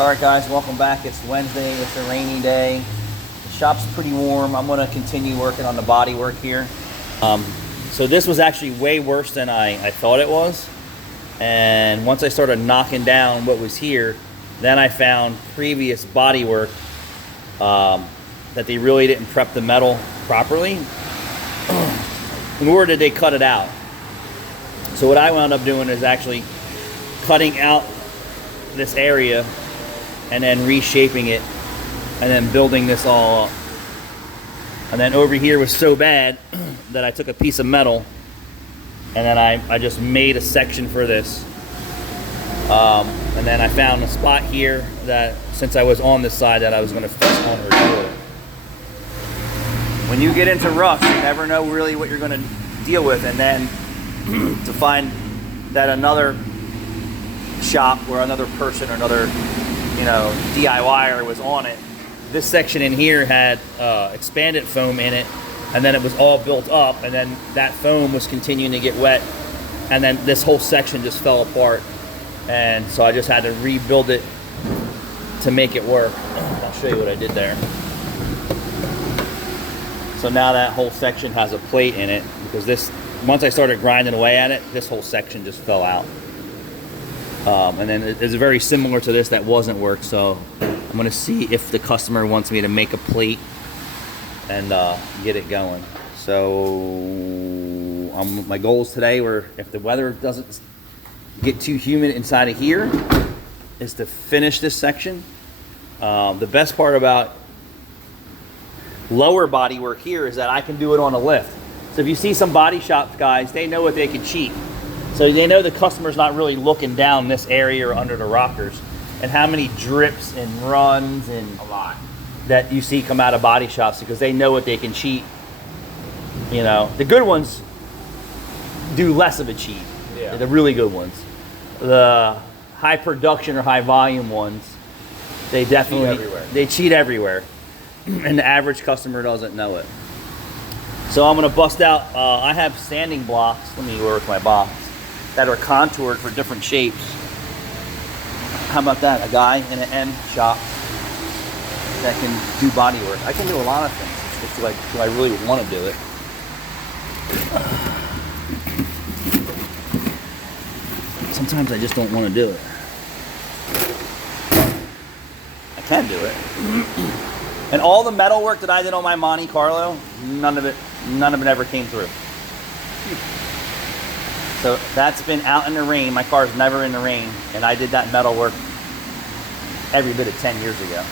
Alright guys, welcome back. It's Wednesday, it's a rainy day. The shop's pretty warm. I'm gonna continue working on the body work here. So this was actually way worse than I thought it was. And once I started knocking down what was here, then I found previous body work that they really didn't prep the metal properly, nor did they cut it out. So what I wound up doing is actually cutting out this area and then reshaping it and then building this all up. And then over here was so bad that I took a piece of metal and then I just made a section for this. And then I found a spot here that, since I was on this side, that I was going to fix on her door. When you get into roughs, you never know really what you're going to deal with, and then to find that another shop or another person or another, DIYer was on it. This section in here had expanded foam in it, and then it was all built up, and then that foam was continuing to get wet, and then this whole section just fell apart, and so I just had to rebuild it to make it work. I'll show you what I did there. So now that whole section has a plate in it, because this, once I started grinding away at it, this whole section just fell out. And then it's very similar to this that wasn't worked, so I'm going to see if the customer wants me to make a plate and get it going. So my goals today were, if the weather doesn't get too humid inside of here, is to finish this section. The best part about lower body work here is that I can do it on a lift. So if you see some body shop guys, they know what they can cheat. So they know the customer's not really looking down this area or under the rockers, and how many drips and runs and a lot that you see come out of body shops, because they know what they can cheat. The good ones do less of a cheat. Yeah. The really good ones. The high production or high volume ones, they definitely cheat everywhere. And the average customer doesn't know it. So I'm going to bust out, I have sanding blocks, let me work my box, that are contoured for different shapes. How about that? A guy in an M shop that can do body work. I can do a lot of things. It's like, do I really want to do it? Sometimes I just don't want to do it. I can do it. And all the metal work that I did on my Monte Carlo, none of it ever came through. So that's been out in the rain. My car's never in the rain, and I did that metal work every bit of 10 years ago.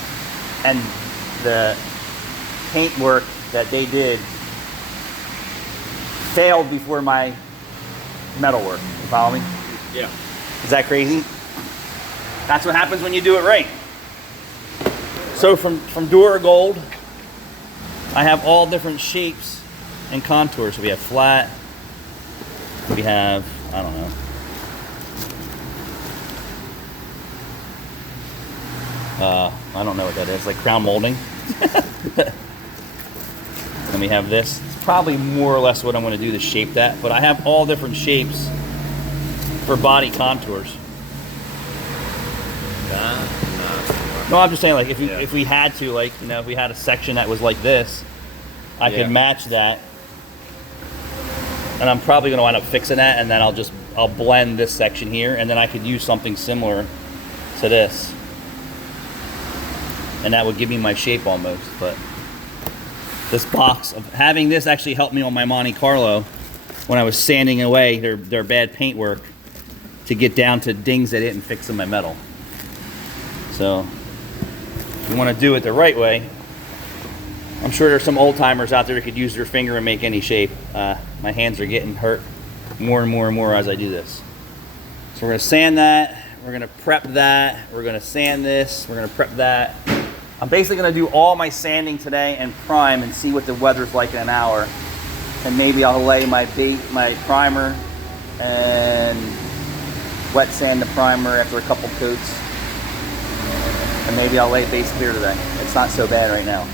And the paint work that they did failed before my metal work. You follow me? Yeah. Is that crazy? That's what happens when you do it right. So from Duragold, I have all different shapes and contours. So we have flat, we have, I don't know, I don't know what that is, like crown molding. And we have this. It's probably more or less what I'm going to do to shape that, but I have all different shapes for body contours. No, I'm just saying, like, if we had to, like, if we had a section that was like this, I could match that. And I'm probably going to wind up fixing that, and then I'll blend this section here, and then I could use something similar to this. And that would give me my shape almost. But this box of having this actually helped me on my Monte Carlo when I was sanding away their bad paint work to get down to dings that didn't fix in my metal. So you want to do it the right way. I'm sure there's some old timers out there who could use their finger and make any shape. My hands are getting hurt more and more and more as I do this. So we're going to sand that, we're going to prep that, we're going to sand this, we're going to prep that. I'm basically going to do all my sanding today and prime and see what the weather's like in an hour. And maybe I'll lay my primer and wet sand the primer after a couple coats. And maybe I'll lay base clear today. It's not so bad right now.